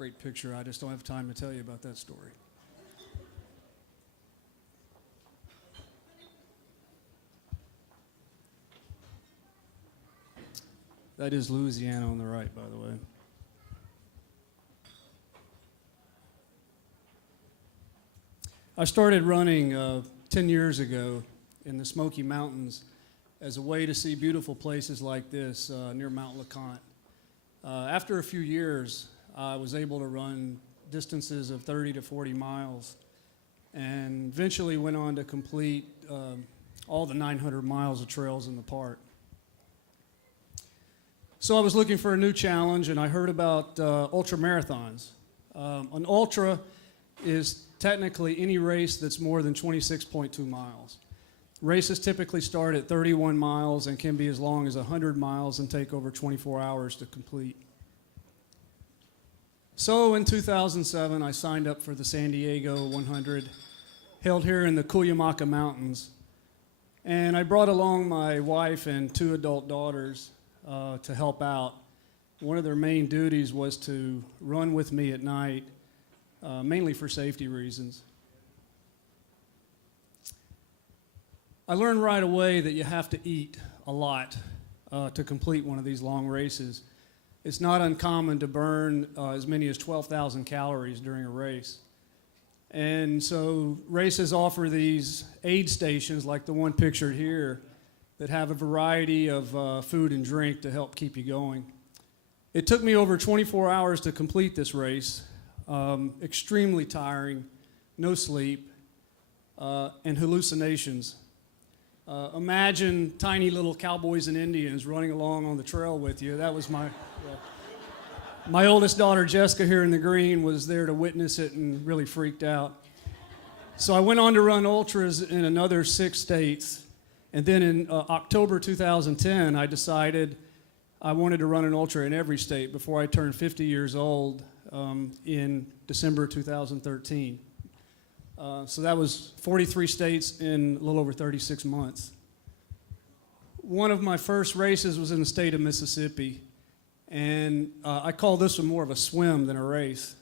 great picture. I just don't have time to tell you about that story. That is Louisiana on the right, by the way. I started running 10 years ago in the Smoky Mountains as a way to see beautiful places like this near Mount LeConte. After a few years, I was able to run distances of 30 to 40 miles and eventually went on to complete all the 900 miles of trails in the park. So I was looking for a new challenge, and I heard about ultra marathons. An ultra is technically any race that's more than 26.2 miles. Races typically start at 31 miles and can be as long as 100 miles and take over 24 hours to complete. So in 2007, I signed up for the San Diego 100, held here in the Cuyamaca Mountains. And I brought along my wife and 2 adult daughters to help out. One of their main duties was to run with me at night, mainly for safety reasons. I learned right away that you have to eat a lot to complete one of these long races. It's not uncommon to burn as many as 12,000 calories during a race. And so races offer these aid stations like the one pictured here that have a variety of food and drink to help keep you going. It took me over 24 hours to complete this race, extremely tiring, no sleep, and hallucinations. Imagine tiny little cowboys and Indians running along on the trail with you. That was my oldest daughter, Jessica, here in the green, was there to witness it and really freaked out. So I went on to run ultras in another 6 states. And then in October 2010, I decided I wanted to run an ultra in every state before I turned 50 years old in December 2013. So that was 43 states in a little over 36 months. One of my first races was in the state of Mississippi, and I call this one more of a swim than a race.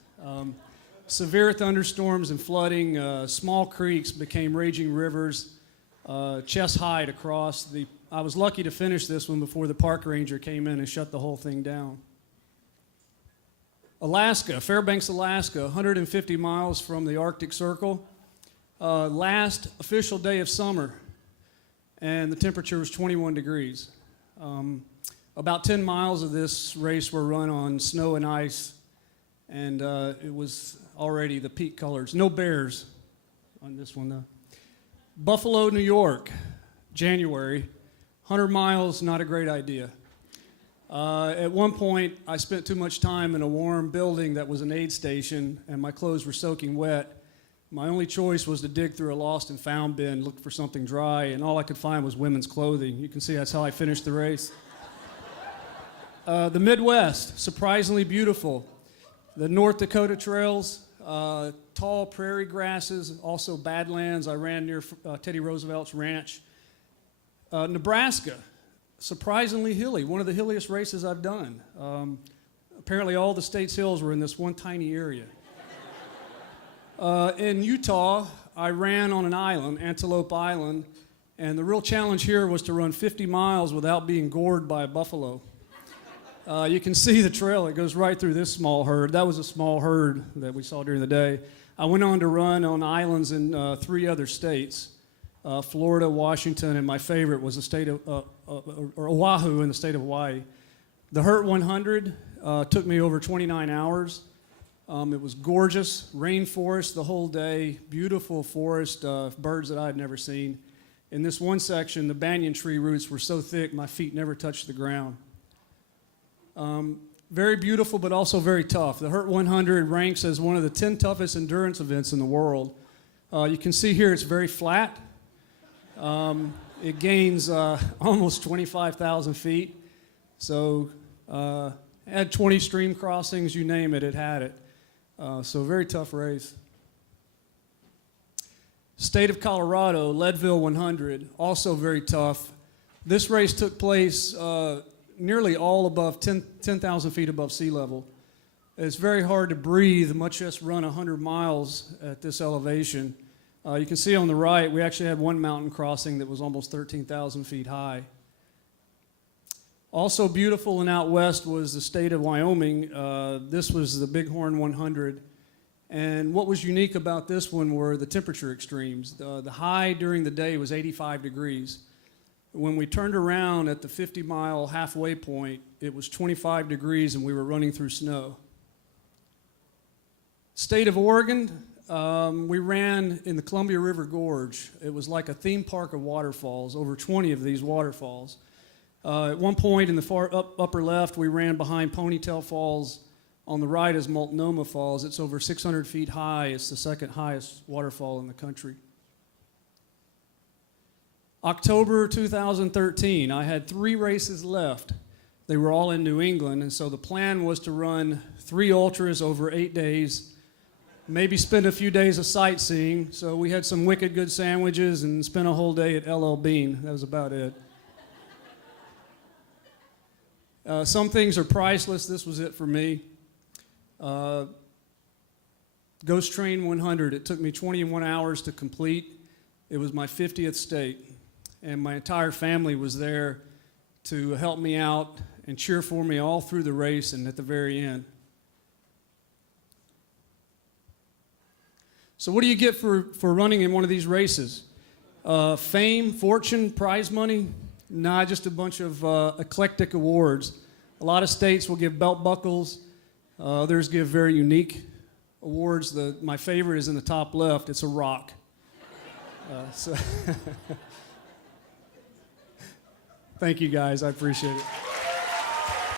Severe thunderstorms and flooding, small creeks became raging rivers, chest high to cross. I was lucky to finish this one before the park ranger came in and shut the whole thing down. Alaska, Fairbanks, Alaska, 150 miles from the Arctic Circle. Last official day of summer, and the temperature was 21 degrees. About 10 miles of this race were run on snow and ice, and it was already the peak colors. No bears on this one, though. Buffalo, New York, January, 100 miles, not a great idea. At one point, I spent too much time in a warm building that was an aid station, and my clothes were soaking wet. My only choice was to dig through a lost and found bin, look for something dry, and all I could find was women's clothing. You can see that's how I finished the race. The Midwest, surprisingly beautiful. The North Dakota trails, tall prairie grasses, also badlands. I ran near Teddy Roosevelt's ranch. Nebraska, surprisingly hilly, one of the hilliest races I've done. Apparently all the state's hills were in this one tiny area. In Utah, I ran on an island, Antelope Island, and the real challenge here was to run 50 miles without being gored by a buffalo. You can see the trail. It goes right through this small herd. That was a small herd that we saw during the day. I went on to run on islands in 3 other states, Florida, Washington, and my favorite was the state of Oahu in the state of Hawaii. The Hurt 100 took me over 29 hours. It was gorgeous, rainforest the whole day, beautiful forest, birds that I had never seen. In this one section, the banyan tree roots were so thick my feet never touched the ground. Very beautiful, but also very tough. The Hurt 100 ranks as one of the 10 toughest endurance events in the world. You can see here it's very flat. It gains almost 25,000 feet. So had 20 stream crossings, you name it, it had it. So very tough race. State of Colorado, Leadville 100, also very tough. This race took place nearly all above 10,000 feet above sea level. It's very hard to breathe, much less run 100 miles at this elevation. You can see on the right, we actually had one mountain crossing that was almost 13,000 feet high. Also beautiful and out west was the state of Wyoming. This was the Bighorn 100. And what was unique about this one were the temperature extremes. The high during the day was 85 degrees. When we turned around at the 50-mile halfway point, it was 25 degrees and we were running through snow. State of Oregon, we ran in the Columbia River Gorge. It was like a theme park of waterfalls, over 20 of these waterfalls. At one point in the far upper left, we ran behind Ponytail Falls. On the right is Multnomah Falls. It's over 600 feet high. It's the second highest waterfall in the country. October 2013, I had 3 races left. They were all in New England, and so the plan was to run 3 ultras over 8 days, maybe spend a few days of sightseeing. So we had some wicked good sandwiches and spent a whole day at LL Bean. That was about it. Some things are priceless. This was it for me. Ghost Train 100. It took me 21 hours to complete. It was my 50th state, and my entire family was there to help me out and cheer for me all through the race and at the very end. So what do you get for running in one of these races? Fame, fortune, prize money? Nah, just a bunch of eclectic awards. A lot of states will give belt buckles. Others give very unique awards. My favorite is in the top left. It's a rock. Thank you, guys. I appreciate it.